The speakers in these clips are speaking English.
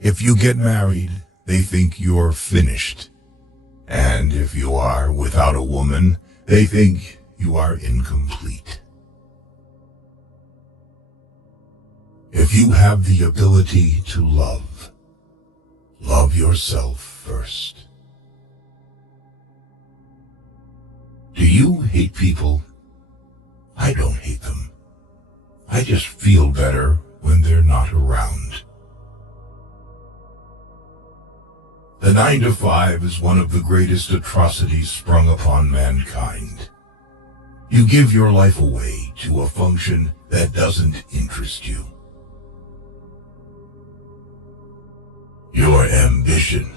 If you get married, they think you're finished. And if you are without a woman, they think you are incomplete. If you have the ability to love, love yourself first. Do you hate people? I don't hate them. I just feel better when they're not around. The 9 to 5 is one of the greatest atrocities sprung upon mankind. You give your life away to a function that doesn't interest you. Your ambition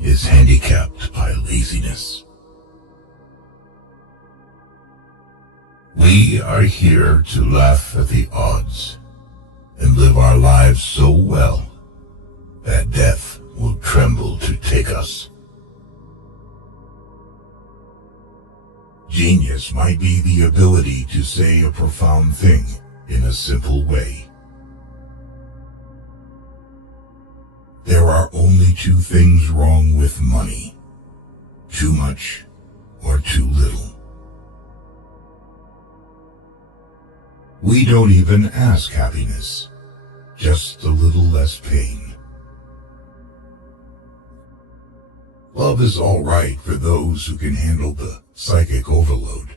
is handicapped by laziness. We are here to laugh at the odds and live our lives so well that death will tremble to take us. Genius might be the ability to say a profound thing in a simple way. There are only 2 things wrong with money: too much or too little. We don't even ask happiness, just a little less pain. Love is all right for those who can handle the psychic overload.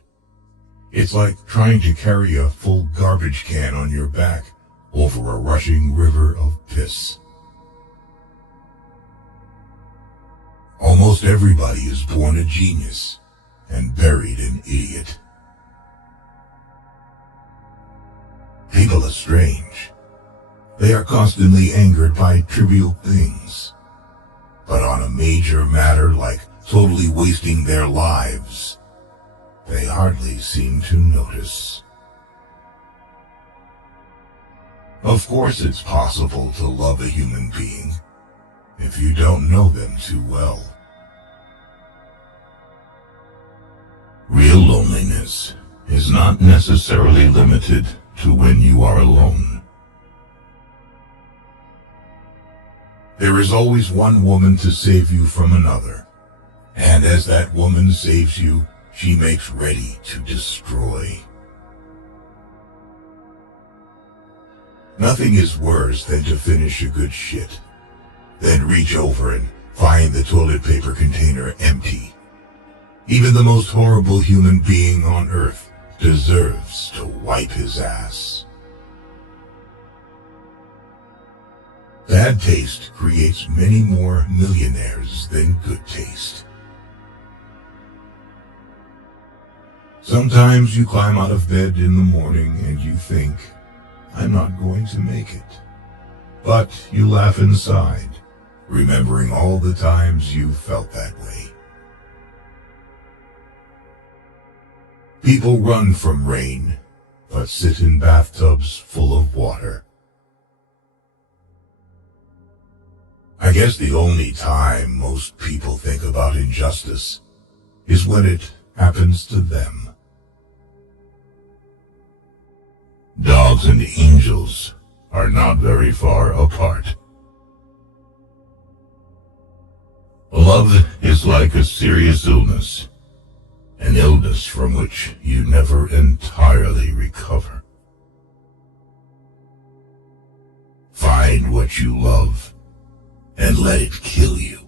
It's like trying to carry a full garbage can on your back over a rushing river of piss. Almost everybody is born a genius and buried an idiot. People are strange. They are constantly angered by trivial things. But on a major matter like totally wasting their lives, they hardly seem to notice. Of course it's possible to love a human being if you don't know them too well. Real loneliness is not necessarily limited to when you are alone. There is always one woman to save you from another, and as that woman saves you, she makes ready to destroy. Nothing is worse than to finish a good shit, then reach over and find the toilet paper container empty. Even the most horrible human being on earth deserves to wipe his ass. Bad taste creates many more millionaires than good taste. Sometimes you climb out of bed in the morning and you think, I'm not going to make it. But you laugh inside, remembering all the times you felt that way. People run from rain, but sit in bathtubs full of water. I guess the only time most people think about injustice is when it happens to them. Dogs and angels are not very far apart. Love is like a serious illness, an illness from which you never entirely recover. Find what you love and let it kill you.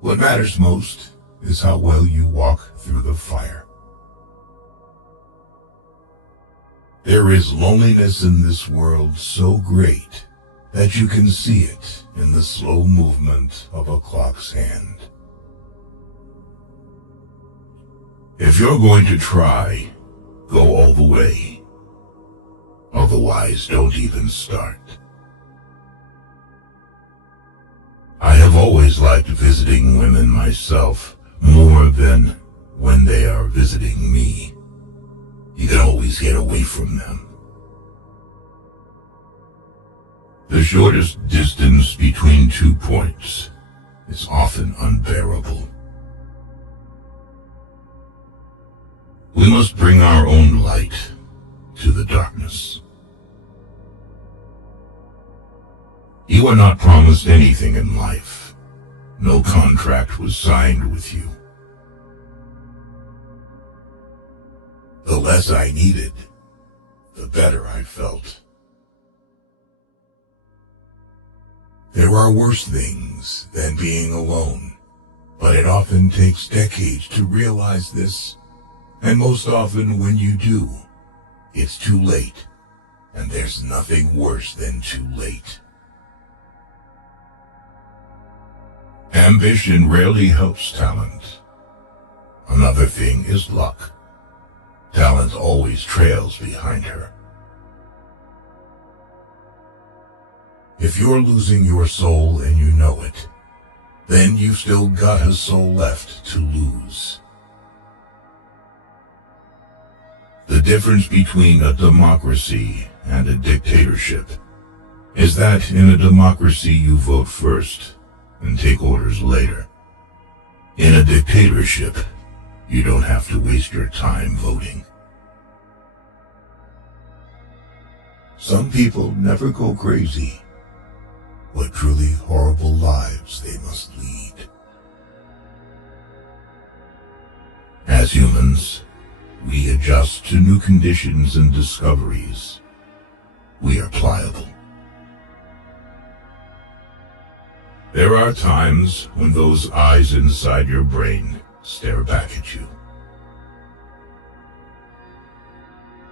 What matters most is how well you walk through the fire. There is loneliness in this world so great that you can see it in the slow movement of a clock's hand. If you're going to try, go all the way. Otherwise, don't even start. I have always liked visiting women myself more than when they are visiting me. You can always get away from them. The shortest distance between 2 points is often unbearable. We must bring our own light to the darkness. You are not promised anything in life. No contract was signed with you. The less I needed, the better I felt. There are worse things than being alone, but it often takes decades to realize this, and most often when you do, it's too late, and there's nothing worse than too late. Ambition rarely helps talent. Another thing is luck. Talent always trails behind her. If you're losing your soul and you know it, then you've still got a soul left to lose. The difference between a democracy and a dictatorship is that in a democracy you vote first and take orders later. In a dictatorship, you don't have to waste your time voting. Some people never go crazy. What truly horrible lives they must lead. As humans, we adjust to new conditions and discoveries. We are pliable. There are times when those eyes inside your brain stare back at you.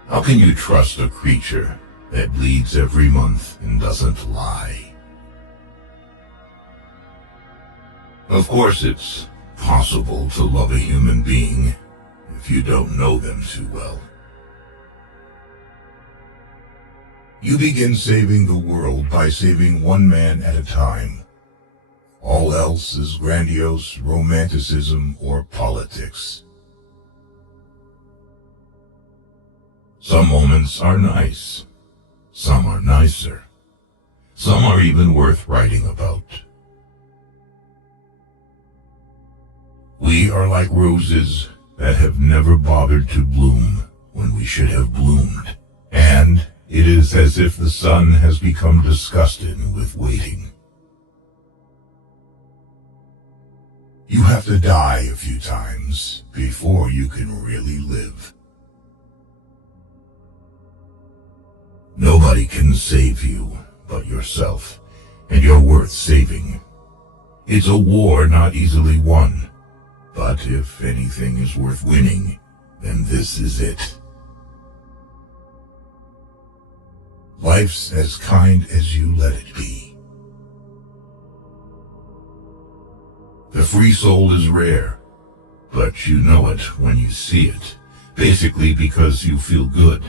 How can you trust a creature that bleeds every month and doesn't lie? Of course, it's possible to love a human being if you don't know them too well. You begin saving the world by saving one man at a time. All else is grandiose romanticism or politics. Some moments are nice. Some are nicer. Some are even worth writing about. We are like roses that have never bothered to bloom when we should have bloomed, and it is as if the sun has become disgusted with waiting. You have to die a few times before you can really live. Nobody can save you but yourself, and you're worth saving. It's a war not easily won, but if anything is worth winning, then this is it. Life's as kind as you let it be. The free soul is rare, but you know it when you see it, basically because you feel good,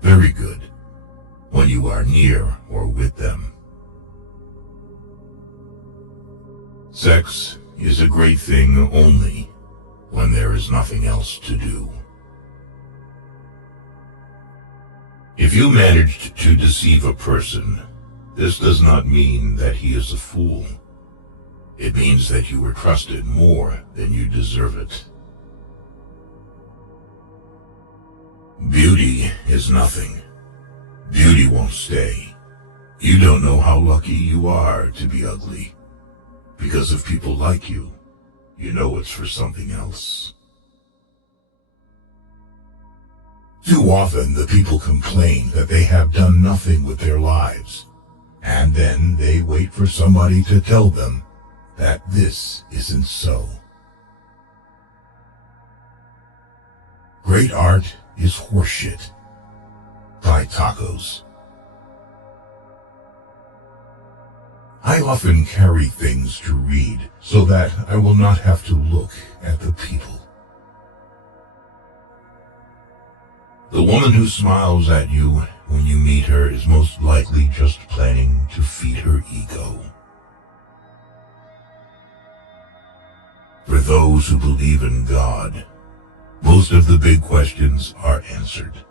very good, when you are near or with them. Sex is a great thing only when there is nothing else to do. If you managed to deceive a person, this does not mean that he is a fool. It means that you were trusted more than you deserve it. Beauty is nothing. Beauty won't stay. You don't know how lucky you are to be ugly. Because if people like you, you know it's for something else. Too often the people complain that they have done nothing with their lives, and then they wait for somebody to tell them that this isn't so. Great art is horseshit. Buy tacos. I often carry things to read so that I will not have to look at the people. The woman who smiles at you when you meet her is most likely just planning to feed her ego. For those who believe in God, most of the big questions are answered.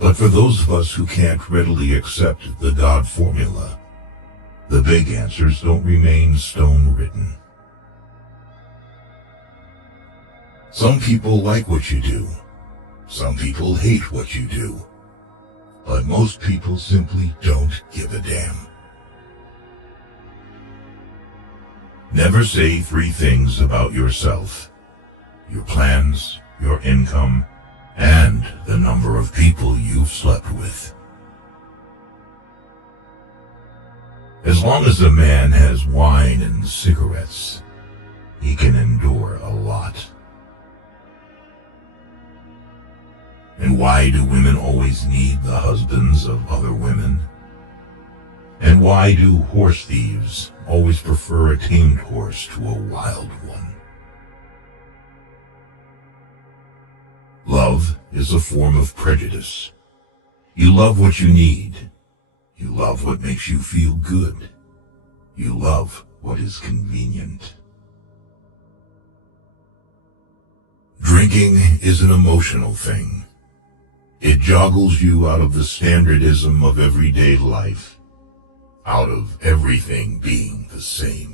But for those of us who can't readily accept the God formula, the big answers don't remain stone-written. Some people like what you do. Some people hate what you do. But most people simply don't give a damn. Never say 3 things about yourself: your plans, your income, and the number of people you've slept with. As long as a man has wine and cigarettes, he can endure a lot. And why do women always need the husbands of other women? And why do horse thieves always prefer a tamed horse to a wild one? Love is a form of prejudice. You love what you need. You love what makes you feel good. You love what is convenient. Drinking is an emotional thing. It joggles you out of the standardism of everyday life, out of everything being the same.